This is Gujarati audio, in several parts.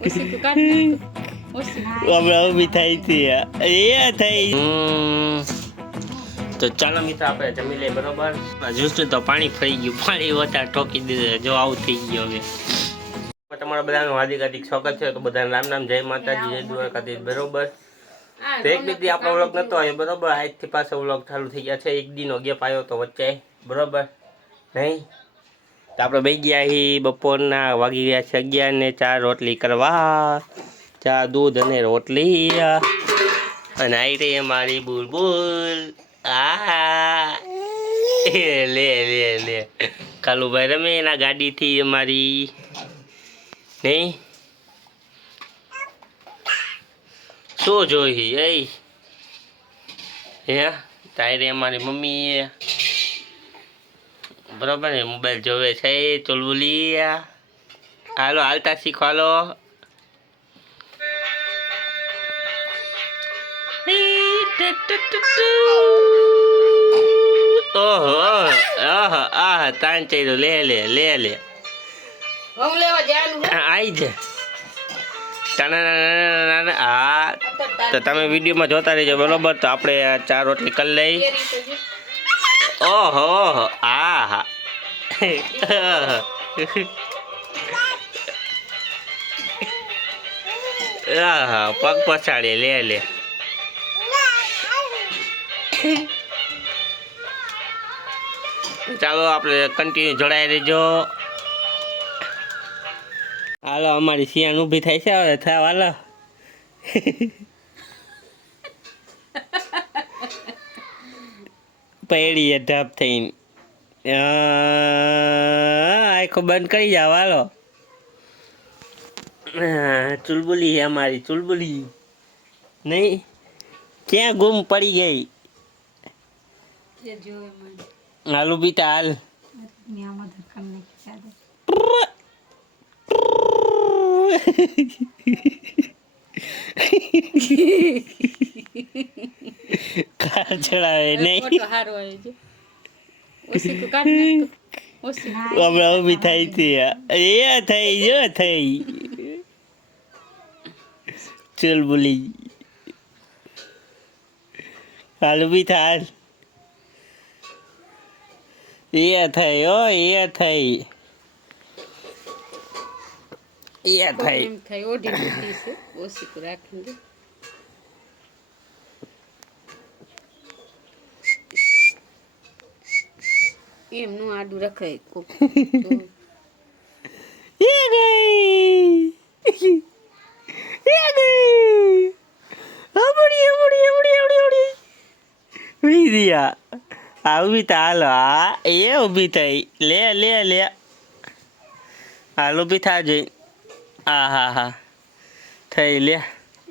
હમણાં ઊભી થઈ હતી એ થઈ તો ચાલો મિત્રો આપણે જમી લઈએ બરોબર. જોશું તો પાણી ફરી ગયું, પાણી વધારે ઠોકી દીધું. જો આવું થઈ ગયું હવે. તમારા બધાનું હાર્દિક હાર્દિક સ્વાગત છે. તો બધાને રામ રામ, જય માતાજી, જય દ્વારકાધીશ બરોબર. તો એક બીજી આપણો વ્લોગ નતો આવ્યો બરોબર. આજથી પાછો વ્લોગ ચાલુ થઈ ગયા છે. એક દીનો ગેપ આવ્યો તો વચ્ચે બરોબર નહીં. તો આપણે બે ગયા અહીં બપોરના વાગી ગયા છે 11 ને 4 રોટલી કરવા. ચા દૂધ અને રોટલી અને આવી રહી અમારી બુલબુલ. લે લે લે કાલુભાઈ રમે એના ગાડીથી અમારી નહીં. શું જોઈ એ હે તારે અમારી મમ્મી બરોબર ને મોબાઈલ જોવે છે. ચુલબુલી હાલો હાલતા શીખવાલો. ઓહો આહા આહા તાન ચડ્યો. લે લે લે લે આઈ જ હા. તો તમે વિડીયોમાં જોતા રહેજો બરોબર. તો આપણે 4 રોટલી કરી લઈ. ઓહો આ હા પગ પછાડે. લે લે ચાલો આપણે કન્ટિન્યુ જોડાઈ રહેજો. હાલો અમારી શિયાળ ઊભી થાય છે હવે. થાવ હાલો પૈડીએ ઢાપ થઈને આખો બંધ કરી જાવ હાલો. ચુલબુલી અમારી ચુલબુલી નહીં ક્યાં ગુમ પડી ગઈ. હાલો બીટા હાલ. કાર ચડાવે નહીં. હમણાં ઊભી થઈ હતી એ થઈ જો થઈ ચુલબુલી. હાલ ઊભી થાલ. એ થઈ ઓ એ થઈ એ થઈ ઓડી દીધી છે. ઓછી રાખીને એમનું આડું રખાય. એ ગઈ એ ગઈ અબડી અબડી અબડી અબડી અબડી વિરિયા આવી તા હાલો. હા એ ઊભી થઈ. લે લે લે હાલ ઊભી થાજે. હા હા હા થઈ લે.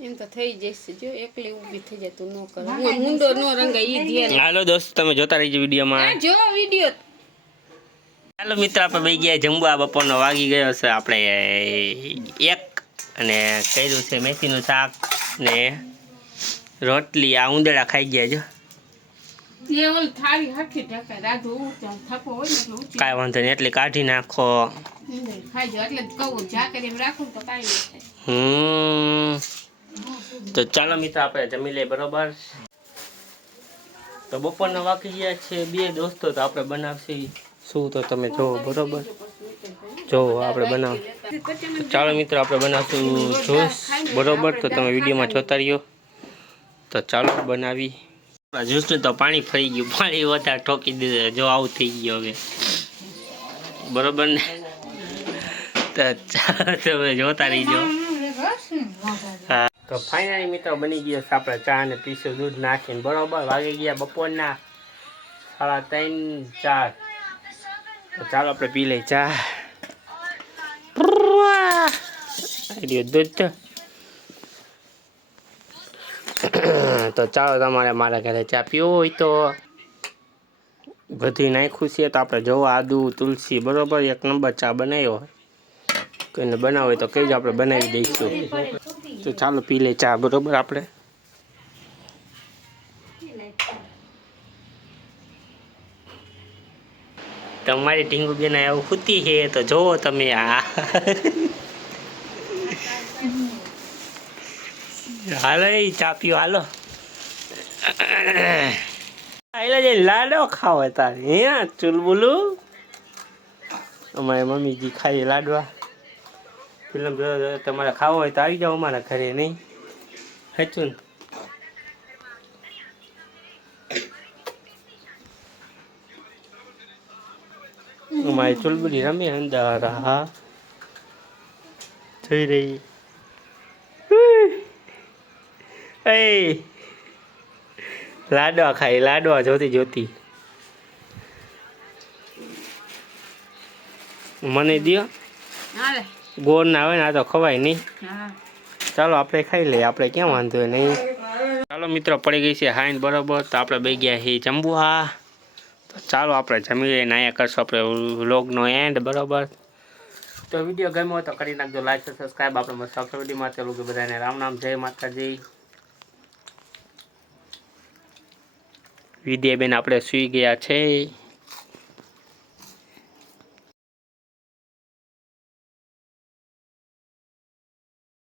એમ તો થઈ જશે જો એકલી ઊભી થઈ જાય. તું ન કર મુંડો ન રંગાય ઈ ધ્યાન. હાલો દોસ્ત તમે જોતા રહીજો વિડીયોમાં. જો વિડીયો. હાલો મિત્ર આપણે બે ગયા જમવા. બપોરનો વાગી ગયો છે. આપણે 1 અને કર્યું છે મેથીનું શાક ને રોટલી. આ ઉંદરડા ખાઈ ગયા જો. કાંઈ વાંધો નહીં એટલી કાઢી નાખો. તો ચાલો મિત્ર આપણે જમી લઈએ બરોબર. તો બપોરના વાગી ગયા છે 2 દોસ્તો. તો આપણે બનાવશી શું તો તમે જોવો બરોબર. જો આપણે બનાવ. ચાલો મિત્ર આપણે બનાવશું જ્યુસ બરોબર. તો તમે વિડીયોમાં જોતા રહ્યો. તો ચાલો બનાવી જ્યુસનું. તો પાણી ફરી ગયું, પાણી વધારે ઠોકી દીધું. જો આવું થઈ ગયું હવે બરોબર ને. તો તમે જોતા રહીજો. હા તો ફાઇનલી મિત્રો બની ગયો છે આપણે ચા અને પીશું દૂધ નાખીને બરોબર. વાગી ગયા બપોરના 3:30 4. તો ચાલો આપણે પી લઈએ ચા. દૂધ તો ચાલો તમારે મારા ઘરે ચા પીવો હોય તો બધી નાખ્યું છે. તો આપણે જોવો આદુ તુલસી બરોબર 1 નંબર ચા બનાવ્યો હોય. કોઈને બનાવો હોય તો કહીજો આપણે બનાવી દઈશું. તો ચાલો પી લે ચા બરોબર. આપણે તમારી ટીંગુ બેન એવું ખૂતી છે તો જોવો તમે. આ હાલો એ ચા પીઓ હાલો. એટલે જે લાડો ખાવો તારે અહીંયા ચુલબુલું. અમારે મમ્મીજી ખાઈ લાડવા. ફિલ્મ તમારે ખાવો હોય તો આવી જાઓ અમારા ઘરે નહીં સાચું ને. અમારી ચુલબુલી રમે અંદર હા થઈ રહી. એ લાડવા ખાઈ લાડવા જોતી જોતી. મને દ્યો હાલે ગોળ ના આવે ને આ તો ખવાય નહીં. હા ચાલો આપણે ખાઈ લઈએ આપણે ક્યાં વાંધો નહીં. ચાલો મિત્રો પડી ગઈ છે હાઈન બરોબર તો આપણે બે ગયા છીએ જમવા. તો ચાલો આપણે જમી લઈને અહીંયા કરશું આપણે વ્લોગનો એન્ડ બરોબર. તો વિડીયો ગમ્યો હોય તો કરી નાખજો લાઈક સબસ્ક્રાઈબ. આપણે મસ્ત વિડીયોમાં ચાલુ કે બધાને રામ નામ જય માતાજી. વિદ્યા બેન આપણે સૂઈ ગયા છે.